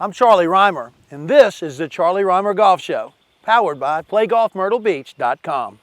I'm Charlie Rymer, and this is the Charlie Rymer Golf Show, powered by PlayGolfMyrtleBeach.com.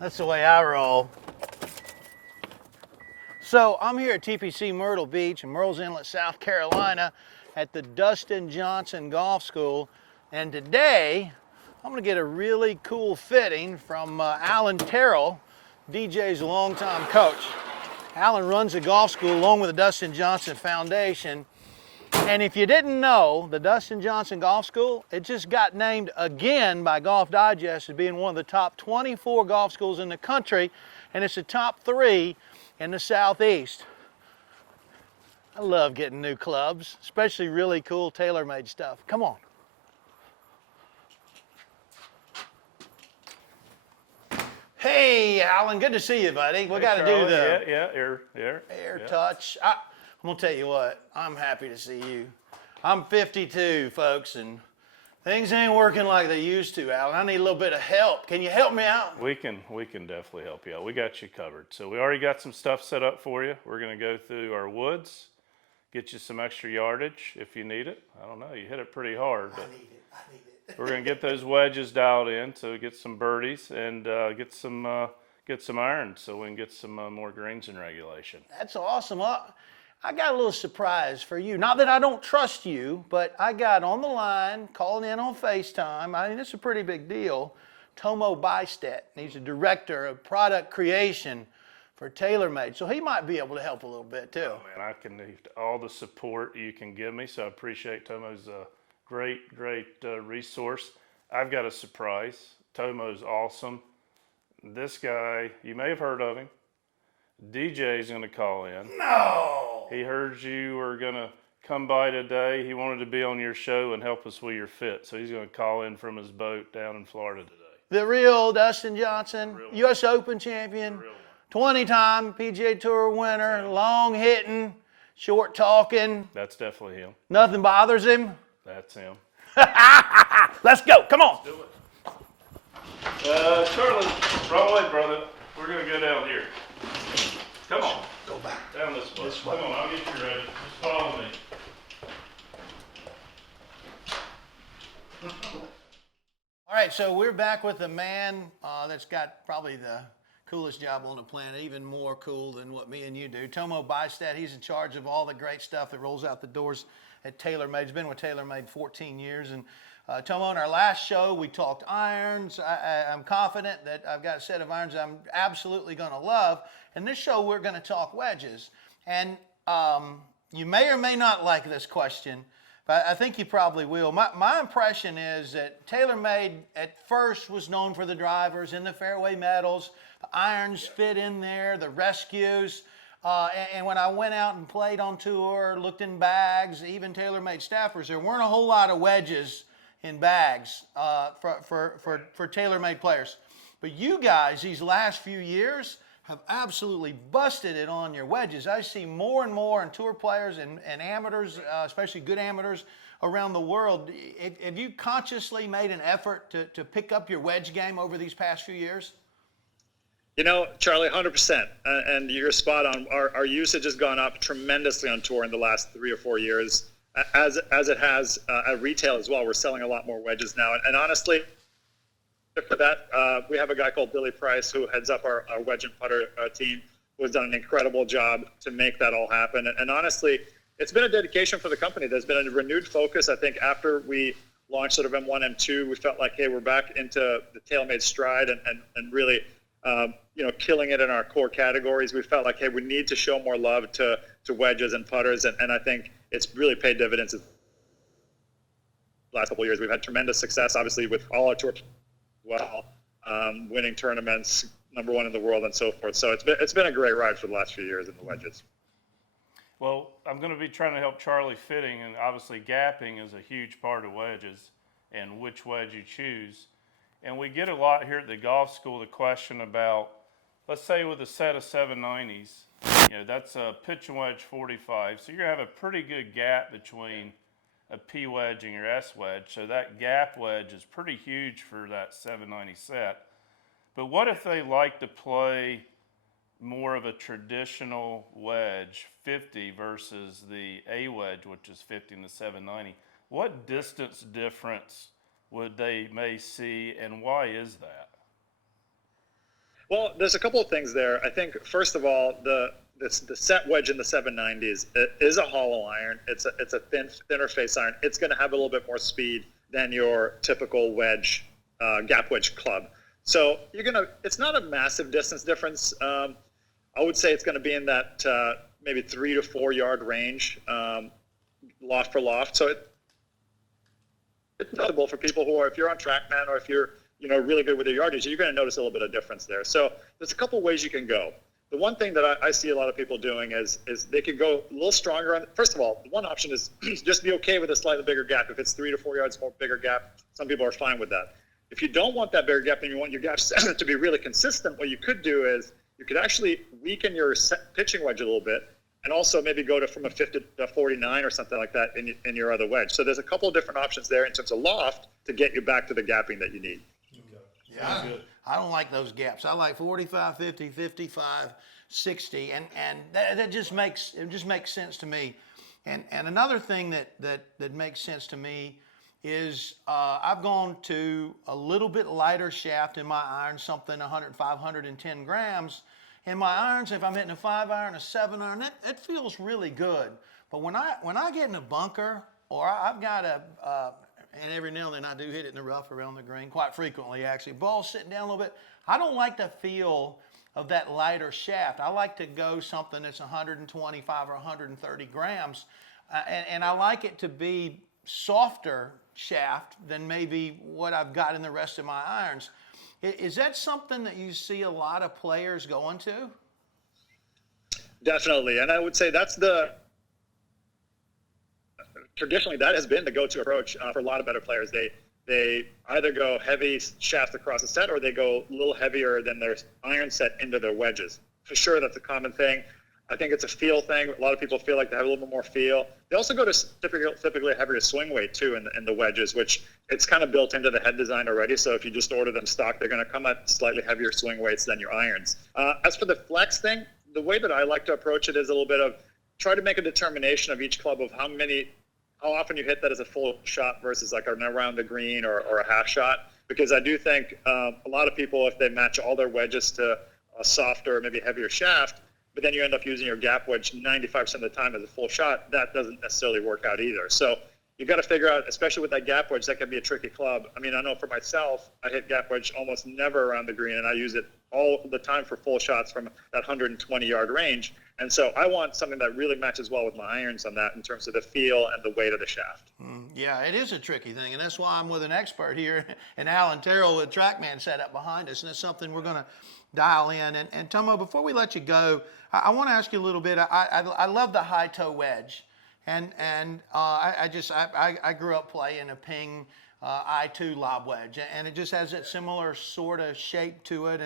That's the way I roll. So I'm here at TPC Myrtle Beach in Myrtle's Inlet, South Carolina at the Dustin Johnson Golf School. And today I'm gonna get a really cool fitting from Alan Terrell, DJ's longtime coach. Alan runs the golf school along with the Dustin Johnson Foundation. And if you didn't know, the Dustin Johnson Golf School, it just got named again by Golf Digest as being one of the top 24 golf schools in the country, and it's the top 3 in the Southeast. I love getting new clubs, especially really cool TaylorMade stuff. Come on. Hey, Alan, good to see you, buddy. We got to do the air touch. I'm gonna tell you what, I'm happy to see you. I'm 52, folks, and things ain't working like they used to, Alan. I need a little bit of help. Can you help me out? We can definitely help you out. We got you covered. So we already got some stuff set up for you. We're gonna go through our woods, get you some extra yardage if you need it. I don't know, you hit it pretty hard. But I need it. we're gonna get those wedges dialed in, so get some birdies and get some irons, so we can get some more greens in regulation. That's awesome. I got a little surprise for you. Not that I don't trust you, but I got on the line, calling in on FaceTime. I mean, it's a pretty big deal. Tomo Bystedt. He's a director of product creation for TaylorMade. So he might be able to help a little bit too. Oh, man, I can need all the support you can give me, so I appreciate Tomo's a great resource. I've got a surprise. Tomo's awesome. This guy, you may have heard of him. DJ's gonna call in. No! He heard you were gonna come by today. He wanted to be on your show and help us with your fit. So he's gonna call in from his boat down in Florida today. The real Dustin Johnson, US Open champion, 20-time PGA Tour winner, long hitting, short talking. That's definitely him. Nothing bothers him. That's him. Let's go, come on. Let's do it. Charlie, wrong way, brother. We're gonna go down here. Come on. Go back. Down this way. This way. Come on, I'll get you ready. Just follow me. All right, so we're back with a man that's got probably the coolest job on the planet, even more cool than what me and you do. Tomo Bystedt, he's in charge of all the great stuff that rolls out the doors at TaylorMade. He's been with TaylorMade 14 years. And Tomo, in our last show, we talked irons. I'm confident that I've got a set of irons I'm absolutely going to love. And this show, we're going to talk wedges. And you may or may not like this question, but I think you probably will. My impression is that TaylorMade at first was known for the drivers and the fairway metals. The irons fit in there, the rescues. And when I went out and played on tour, looked in bags, even TaylorMade staffers, there weren't a whole lot of wedges in bags for TaylorMade players. But you guys, these last few years, have absolutely busted it on your wedges. I see more and more in tour players and amateurs, especially good amateurs around the world. Have you consciously made an effort to pick up your wedge game over these past few years? You know, Charlie, 100%. And you're spot on. Our usage has gone up tremendously on tour in the last 3 or 4 years, as it has at retail as well. We're selling a lot more wedges now. And honestly, for that, we have a guy called Billy Price who heads up our wedge and putter team, who has done an incredible job to make that all happen. And honestly, it's been a dedication for the company. There's been a renewed focus. I think after we launched sort of M1, M2, we felt like, hey, we're back into the TaylorMade stride and really, killing it in our core categories. We felt like, hey, we need to show more love to wedges and putters. And I think it's really paid dividends. last couple of years. We've had tremendous success, obviously, with all our tour, well, winning tournaments, number one in the world, and so forth. So it's been a great ride for the last few years in the wedges. Well, I'm going to be trying to help Charlie fitting, and obviously gapping is a huge part of wedges and which wedge you choose. And we get a lot here at the golf school the question about, let's say with a set of 790s, that's a pitch and wedge 45. So you're going to have a pretty good gap between a P wedge and your S wedge. So that gap wedge is pretty huge for that 790 set. But what if they like to play more of a traditional wedge, 50 versus the A wedge, which is 50 in the 790? What distance difference would they may see, and why is that? Well, there's a couple of things there. I think, first of all, the set wedge in the 790s is a hollow iron. It's a thinner face iron. It's going to have a little bit more speed than your typical wedge, gap wedge club. So it's not a massive distance difference. I would say it's going to be in that maybe 3 to 4 yard range, loft for loft. So it's notable for people who are, if you're on TrackMan or if you're really good with your yardage, you're going to notice a little bit of difference there. So there's a couple ways you can go. The one thing that I see a lot of people doing is they could go a little stronger on. First of all, one option is just be okay with a slightly bigger gap. If it's 3 to 4 yards more bigger gap, some people are fine with that. If you don't want that bigger gap and you want your gaps to be really consistent, what you could do is you could actually weaken your pitching wedge a little bit, and also maybe go from a 50 to 49 or something like that in your other wedge. So there's a couple of different options there in terms of loft to get you back to the gapping that you need. Yeah, I don't like those gaps. I like 45, 50, 55, 60, and that just makes sense to me. And another thing that makes sense to me is I've gone to a little bit lighter shaft in my iron, something 110 grams. In my irons, if I'm hitting a 5 iron, a 7 iron, it feels really good. But when I get in a bunker, or I've got and every now and then I do hit it in the rough around the green, quite frequently actually, ball's sitting down a little bit, I don't like the feel of that lighter shaft. I like to go something that's 125 or 130 grams, and I like it to be softer shaft than maybe what I've got in the rest of my irons. Is that something that you see a lot of players going to? Definitely, and I would say traditionally that has been the go-to approach for a lot of better players. They either go heavy shaft across the set, or they go a little heavier than their iron set into their wedges. For sure, that's a common thing. I think it's a feel thing. A lot of people feel like they have a little bit more feel. They also go to typically a heavier swing weight too in the wedges, which it's kind of built into the head design already. So if you just order them stock, they're going to come at slightly heavier swing weights than your irons. As for the flex thing, the way that I like to approach it is a little bit of try to make a determination of each club of how often you hit that as a full shot versus like an around the green or a half shot. Because I do think a lot of people, if they match all their wedges to a softer, maybe heavier shaft, but then you end up using your gap wedge 95% of the time as a full shot, that doesn't necessarily work out either. So you got to figure out, especially with that gap wedge, that can be a tricky club. I mean, I know for myself, I hit gap wedge almost never around the green, and I use it all the time for full shots from that 120-yard range. And so I want something that really matches well with my irons on that in terms of the feel and the weight of the shaft. Yeah, it is a tricky thing, and that's why I'm with an expert here, and Alan Terrell with TrackMan set up behind us, and it's something we're going to dial in. And Tomo, before we let you go, I want to ask you a little bit. I love the high toe wedge, and I grew up playing a ping I2 lob wedge, and it just has that similar sort of shape to it,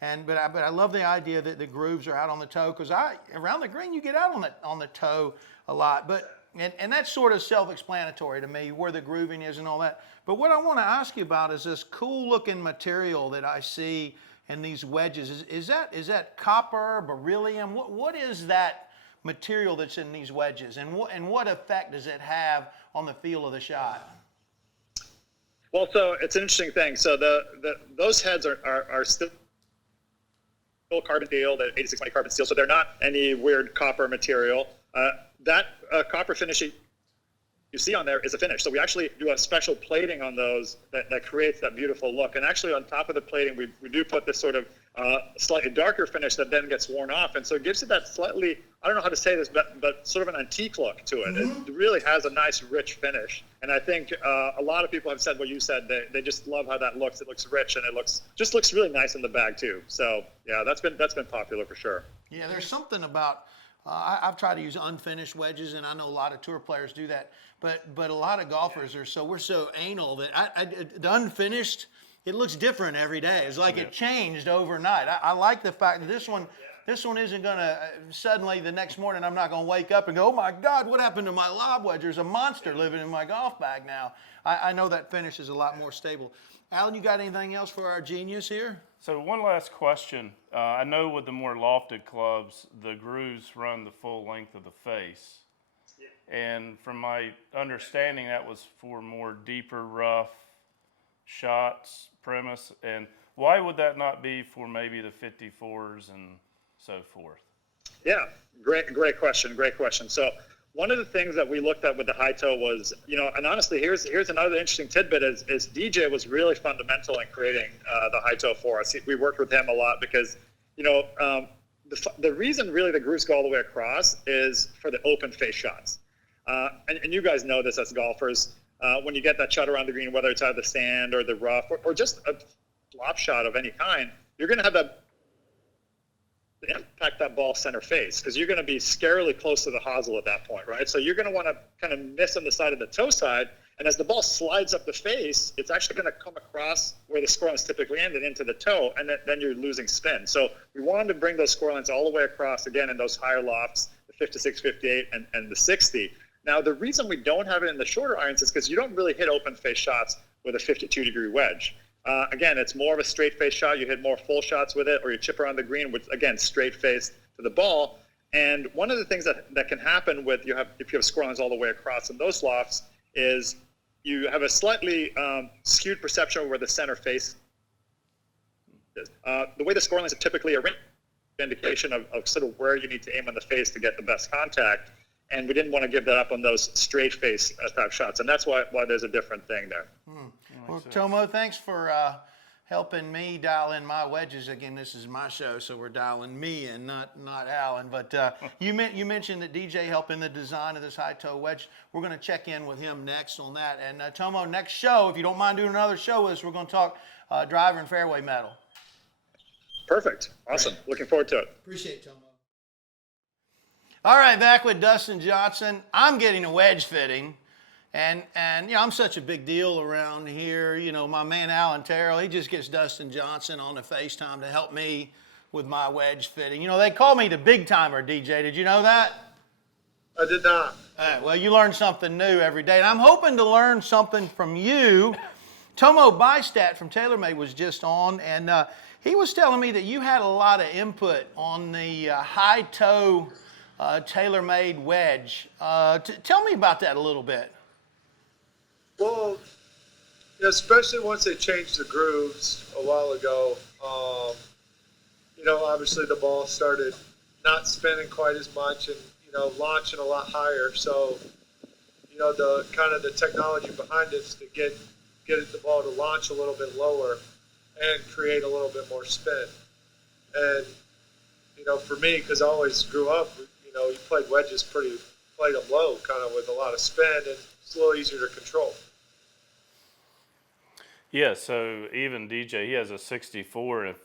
but I love the idea that the grooves are out on the toe, because around the green you get out on the toe a lot, and that's sort of self-explanatory to me where the grooving is and all that. But what I want to ask you about is this cool looking material that I see in these wedges. Is that copper, beryllium? What is that material that's in these wedges, and what effect does it have on the feel of the shot? Well, so it's an interesting thing. So those heads are still carbon steel, the 8620 carbon steel, so they're not any weird copper material. That copper finish you see on there is a finish. So we actually do a special plating on those that creates that beautiful look. And actually on top of the plating, we do put this sort of slightly darker finish that then gets worn off. And so it gives it that slightly, I don't know how to say this, but sort of an antique look to it. It really has a nice, rich finish. And I think a lot of people have said what you said. They just love how that looks. It looks rich, and it looks really nice in the bag too. So yeah, that's been popular for sure. Yeah, there's something about, I've tried to use unfinished wedges, and I know a lot of tour players do that, but a lot of golfers we're so anal that the unfinished, it looks different every day. It's like it changed overnight. I like the fact that this one isn't going to suddenly the next morning I'm not going to wake up and go, oh my God, what happened to my lob wedge? There's a monster living in my golf bag now. I know that finish is a lot more stable. Alan, you got anything else for our genius here? So one last question. I know with the more lofted clubs, the grooves run the full length of the face. And from my understanding, that was for more deeper rough shots, premise. And why would that not be for maybe the 54s and so forth? Yeah, great question. So one of the things that we looked at with the high toe was, and honestly, here's another interesting tidbit is DJ was really fundamental in creating the high toe for us. We worked with him a lot because, the reason really the grooves go all the way across is for the open face shots. And you guys know this as golfers, when you get that shot around the green, whether it's out of the sand or the rough or just a flop shot of any kind, you're going to have that impact that ball center face because you're going to be scarily close to the hosel at that point, right? So you're going to want to kind of miss on the side of the toe side, and as the ball slides up the face, it's actually going to come across where the score lines typically end and into the toe, and then you're losing spin. So we wanted to bring those score lines all the way across, again, in those higher lofts, the 56, 58, and the 60. Now, the reason we don't have it in the shorter irons is because you don't really hit open face shots with a 52-degree wedge. Again, it's more of a straight face shot. You hit more full shots with it, or you chip around the green, which again, straight face to the ball. And one of the things that can happen if you have score lines all the way across in those lofts is you have a slightly skewed perception of where the center face is. The way the score lines are typically a indication of sort of where you need to aim on the face to get the best contact. And we didn't want to give that up on those straight face type shots. And that's why there's a different thing there. Well, Tomo, thanks for helping me dial in my wedges. Again, this is my show, so we're dialing me in, not Alan. But you mentioned that DJ helped in the design of this high toe wedge. We're going to check in with him next on that. And Tomo, next show, if you don't mind doing another show with us, we're going to talk driver and fairway metal. Perfect. Awesome. Great. Looking forward to it. Appreciate it, Tomo. All right, back with Dustin Johnson. I'm getting a wedge fitting. And I'm such a big deal around here. My man Alan Terrell, he just gets Dustin Johnson on the FaceTime to help me with my wedge fitting. They call me the big timer, DJ. Did you know that? I did not. Well, you learn something new every day. And I'm hoping to learn something from you. Tomo Bystedt from TaylorMade was just on, and he was telling me that you had a lot of input on the high toe TaylorMade wedge. Tell me about that a little bit. Well, especially once they changed the grooves a while ago, obviously the ball started not spinning quite as much and, launching a lot higher. So, the kind of the technology behind it is to get the ball to launch a little bit lower and create a little bit more spin. And, for me, because I always grew up, you played wedges played them low, kind of with a lot of spin, and it's a little easier to control. Yeah, so even DJ, he has a 64. If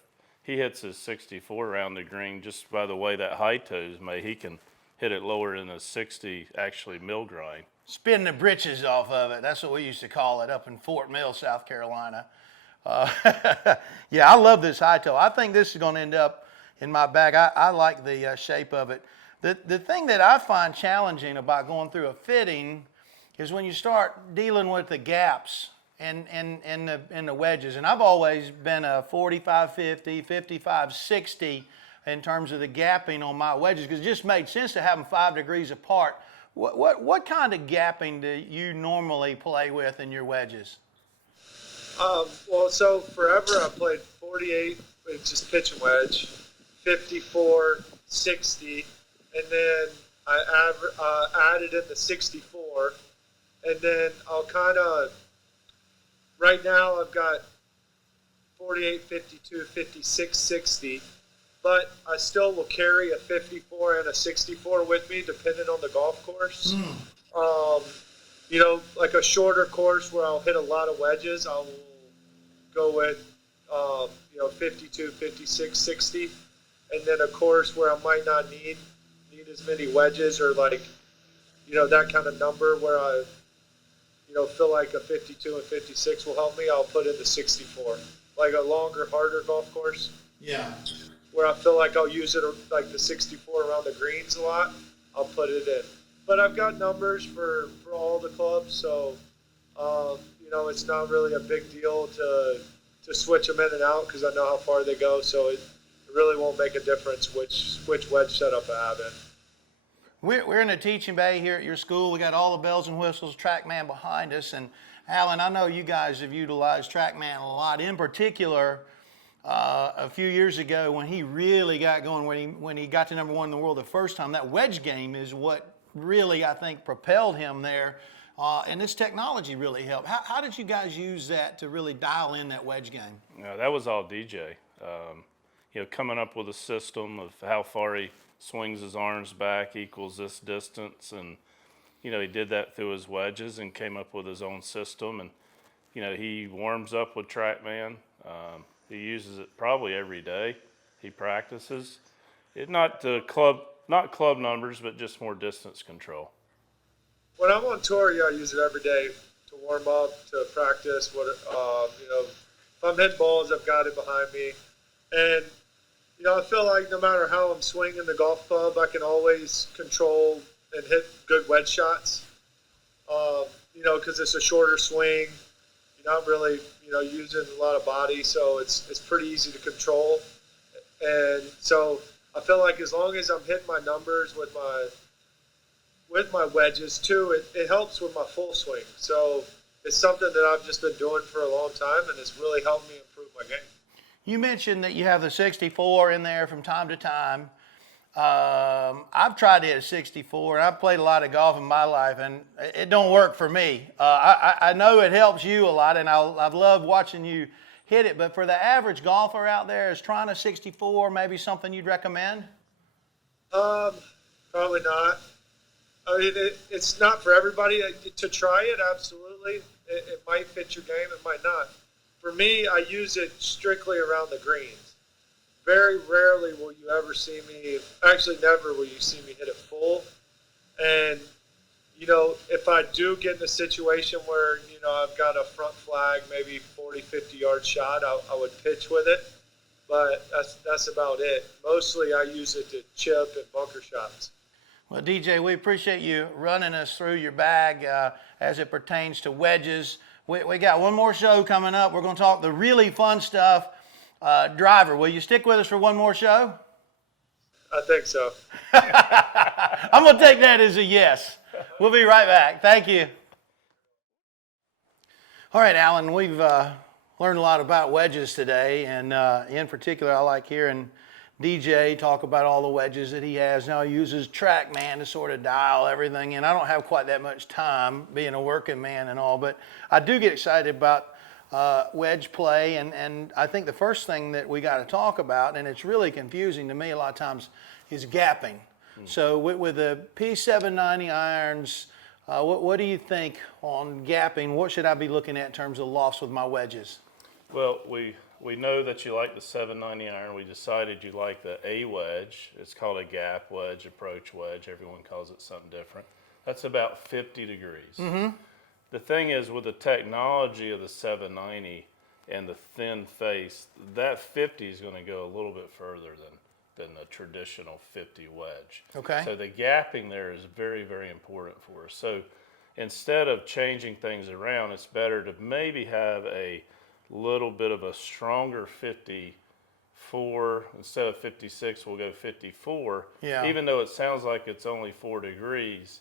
he hits his 64 around the green, just by the way that high toe's made, he can hit it lower than a 60, actually mill grind. Spin the britches off of it. That's what we used to call it up in Fort Mill, South Carolina. Yeah, I love this high toe. I think this is going to end up in my bag. I like the shape of it. The thing that I find challenging about going through a fitting is when you start dealing with the gaps and the wedges. And I've always been a 45-50, 55-60 in terms of the gapping on my wedges because it just made sense to have them 5 degrees apart. What kind of gapping do you normally play with in your wedges? Well, so forever I played 48, it's just pitch and wedge, 54, 60, and then I added in the 64, and then I'll kind of, right now I've got 48, 52, 56, 60, but I still will carry a 54 and a 64 with me depending on the golf course. You know, like a shorter course where I'll hit a lot of wedges, I'll go with, you know, 52, 56, 60. And then a course where I might not need as many wedges or like, you know, that kind of number where I, you know, feel like a 52 and 56 will help me, I'll put in the 64. Like a longer, harder golf course. Yeah. Where I feel like I'll use it like the 64 around the greens a lot, I'll put it in. But I've got numbers for all the clubs, so, you know, it's not really a big deal to switch them in and out because I know how far they go, so it really won't make a difference which wedge setup I have in. We're in a teaching bay here at your school. We got all the bells and whistles, TrackMan behind us. And Alan, I know you guys have utilized TrackMan a lot. In particular, a few years ago when he really got going, when he got to number one in the world the first time, that wedge game is what really, I think, propelled him there. And this technology really helped. How did you guys use that to really dial in that wedge game? Yeah, that was all DJ. You know, coming up with a system of how far he swings his arms back equals this distance, and you know, he did that through his wedges and came up with his own system. And you know, he warms up with TrackMan. He uses it probably every day. He practices it, not club numbers, but just more distance control. When I'm on tour, yeah, I use it every day to warm up, to practice. You know, if I'm hitting balls, I've got it behind me, and you know, I feel like no matter how I'm swinging the golf club, I can always control and hit good wedge shots. You know, because it's a shorter swing. You're not really, you know, using a lot of body, so it's pretty easy to control. And so I feel like as long as I'm hitting my numbers with my wedges too, it helps with my full swing. So it's something that I've just been doing for a long time, and it's really helped me improve my game. You mentioned that you have the 64 in there from time to time. I've tried to hit a 64, and I've played a lot of golf in my life, and it don't work for me. I know it helps you a lot, and I've loved watching you hit it, but for the average golfer out there, is trying a 64 maybe something you'd recommend? Probably not. I mean, it's not for everybody. To try it, absolutely. It might fit your game, it might not. For me, I use it strictly around the greens. Very rarely will you ever see me, actually never will you see me hit it full. And, you know, if I do get in a situation where, you know, I've got a front flag, maybe 40, 50-yard shot, I would pitch with it. But that's about it. Mostly I use it to chip and bunker shots. Well, DJ, we appreciate you running us through your bag as it pertains to wedges. We got one more show coming up. We're going to talk the really fun stuff. Driver, will you stick with us for one more show? I think so. I'm going to take that as a yes. We'll be right back. Thank you. All right, Alan, we've learned a lot about wedges today, and in particular, I like hearing DJ talk about all the wedges that he has. Now he uses TrackMan to sort of dial everything in. I don't have quite that much time being a working man and all, but I do get excited about wedge play, and I think the first thing that we got to talk about, and it's really confusing to me a lot of times, is gapping. So with the P790 irons, what do you think on gapping? What should I be looking at in terms of lofts with my wedges? Well, we know that you like the 790 iron. We decided you like the A wedge. It's called a gap wedge, approach wedge. Everyone calls it something different. That's about 50 degrees. Mm-hmm. The thing is, with the technology of the 790 and the thin face, that 50 is going to go a little bit further than the traditional 50 wedge. Okay. So the gapping there is very, very important for us. So instead of changing things around, it's better to maybe have a little bit of a stronger 54. Instead of 56, we'll go 54. Yeah. Even though it sounds like it's only 4 degrees,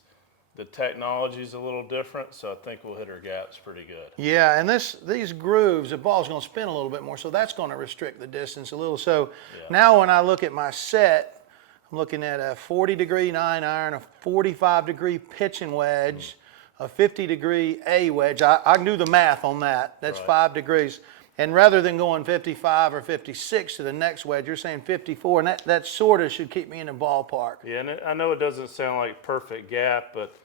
the technology's a little different, so I think we'll hit our gaps pretty good. Yeah, and these grooves, the ball's going to spin a little bit more, so that's going to restrict the distance a little. So now when I look at my set, I'm looking at a 40-degree 9-iron, a 45-degree pitching wedge, a 50-degree A wedge. I can do the math on that. That's Right. 5 degrees. And rather than going 55 or 56 to the next wedge, you're saying 54, and that sort of should keep me in the ballpark. Yeah, and I know it doesn't sound like perfect gap, but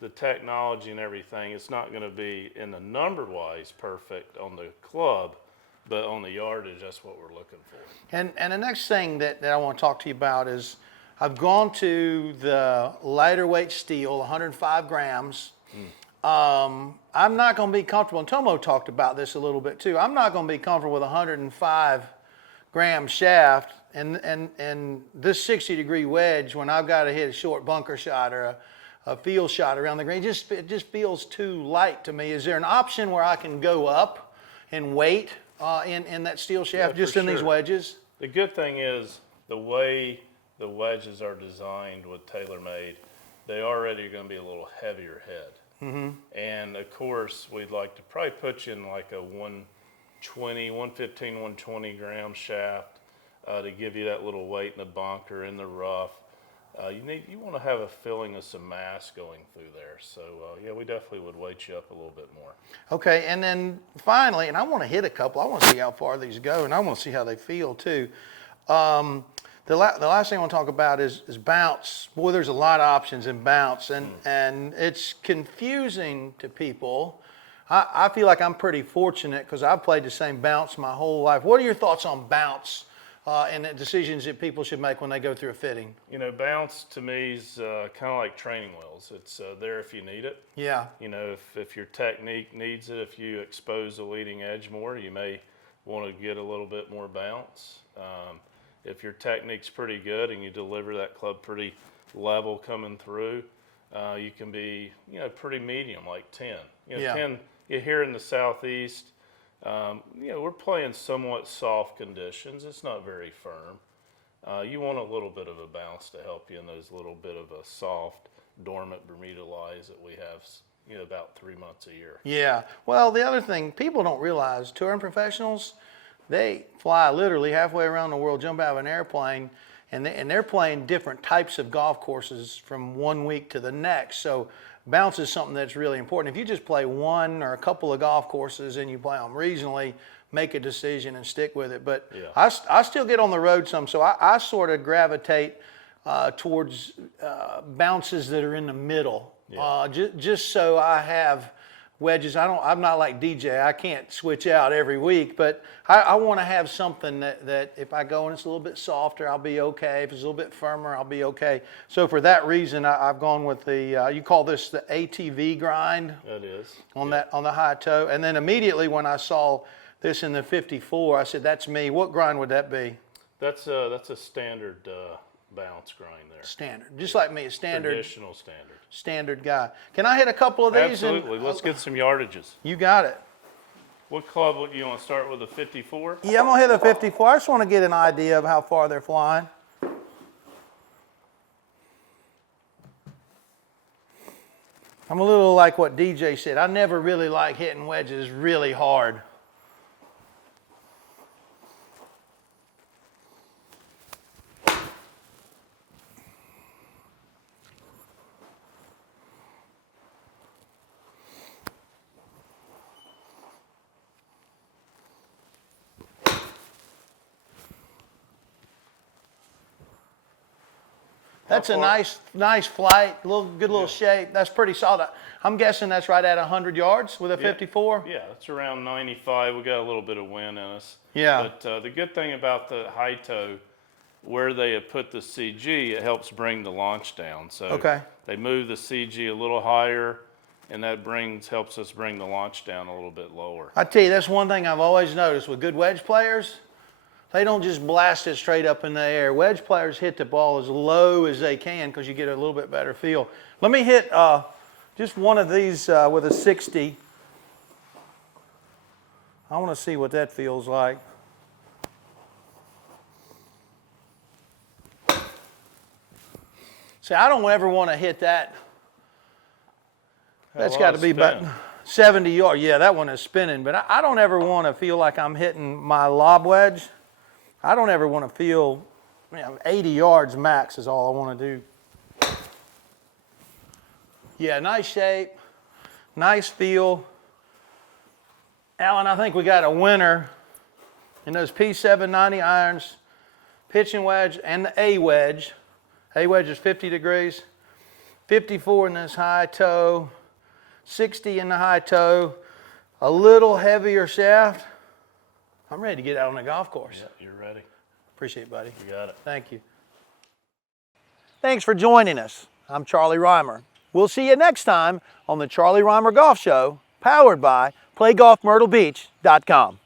the technology and everything, it's not going to be in the number-wise perfect on the club, but on the yardage, that's what we're looking for. And the next thing that I want to talk to you about is I've gone to the lighter weight steel, 105 grams. I'm not going to be comfortable, and Tomo talked about this a little bit too. I'm not going to be comfortable with a 105 gram shaft and this 60-degree wedge when I've got to hit a short bunker shot or a field shot around the green. It just feels too light to me. Is there an option where I can go up and weight in that steel shaft, Yeah, just in these sure. wedges? The good thing is the way the wedges are designed with TaylorMade, they already are going to be a little heavier head. And of course, we'd like to probably put you in like a 120, 115, 120 gram shaft to give you that little weight in the bunker, in the rough. You want to have a feeling of some mass going through there. So yeah, we definitely would weight you up a little bit more. Okay, and then finally, and I want to hit a couple. I want to see how far these go, and I want to see how they feel too. The last thing I want to talk about is bounce. Boy, there's a lot of options in bounce, and it's confusing to people. I feel like I'm pretty fortunate because I've played the same bounce my whole life. What are your thoughts on bounce and the decisions that people should make when they go through a fitting? You know, bounce to me is kind of like training wheels. It's there if you need it. Yeah. You know, if your technique needs it, if you expose the leading edge more, you may want to get a little bit more bounce. If your technique's pretty good and you deliver that club pretty level coming through, you can be, you know, pretty medium, like 10. You know, Yeah. 10, you're here in the Southeast, you know, we're playing somewhat soft conditions. It's not very firm. You want a little bit of a bounce to help you in those little bit of a soft, dormant Bermuda lies that we have, you know, about 3 months a year. Yeah. Well, the other thing people don't realize, touring professionals, they fly literally halfway around the world, jump out of an airplane, and they're playing different types of golf courses from one week to the next. So bounce is something that's really important. If you just play one or a couple of golf courses and you play them regionally, make a decision and stick with it. But Yeah. I still get on the road some, so I sort of gravitate towards bounces that are in the middle, Yeah. just so I have wedges. I'm not like DJ. I can't switch out every week, but I want to have something that if I go and it's a little bit softer, I'll be okay. If it's a little bit firmer, I'll be okay. So for that reason, I've gone with the, you call this the ATV grind That is. on Yeah. on the high toe. And then immediately when I saw this in the 54, I said, that's me. What grind would that be? That's a standard bounce grind there. Standard. Just like me, a Traditional standard. standard guy. Can I hit a couple of these? Absolutely. Let's get some yardages. You got it. What club would you want to start with? A 54? Yeah, I'm going to hit a 54. I just want to get an idea of how far they're flying. I'm a little like what DJ said. I never really like hitting wedges really hard. That's a nice flight, good little shape. That's pretty solid. I'm guessing that's right at 100 yards with a 54. Yeah, it's around 95. We got a little bit of wind in us. Yeah. But the good thing about the high toe, where they have put the CG, it helps bring the launch down. So Okay. they move the CG a little higher, and that helps us bring the launch down a little bit lower. I tell you, that's one thing I've always noticed with good wedge players. They don't just blast it straight up in the air. Wedge players hit the ball as low as they can because you get a little bit better feel. Let me hit just one of these with a 60. I want to see what that feels like. See, I don't ever want to hit that. That's got to be about 70 yards. Yeah, that one is spinning. But I don't ever want to feel like I'm hitting my lob wedge. I don't ever want to feel, 80 yards max is all I want to do. Yeah, nice shape. Nice feel. Alan, I think we got a winner in those P790 irons, pitching wedge and the A wedge. A wedge is 50 degrees, 54 in this high toe, 60 in the high toe, a little heavier shaft. I'm ready to get out on the golf course. Yeah, you're ready. Appreciate it, buddy. You got it. Thank you. Thanks for joining us. I'm Charlie Rymer. We'll see you next time on the Charlie Rymer Golf Show, powered by PlayGolfMyrtleBeach.com.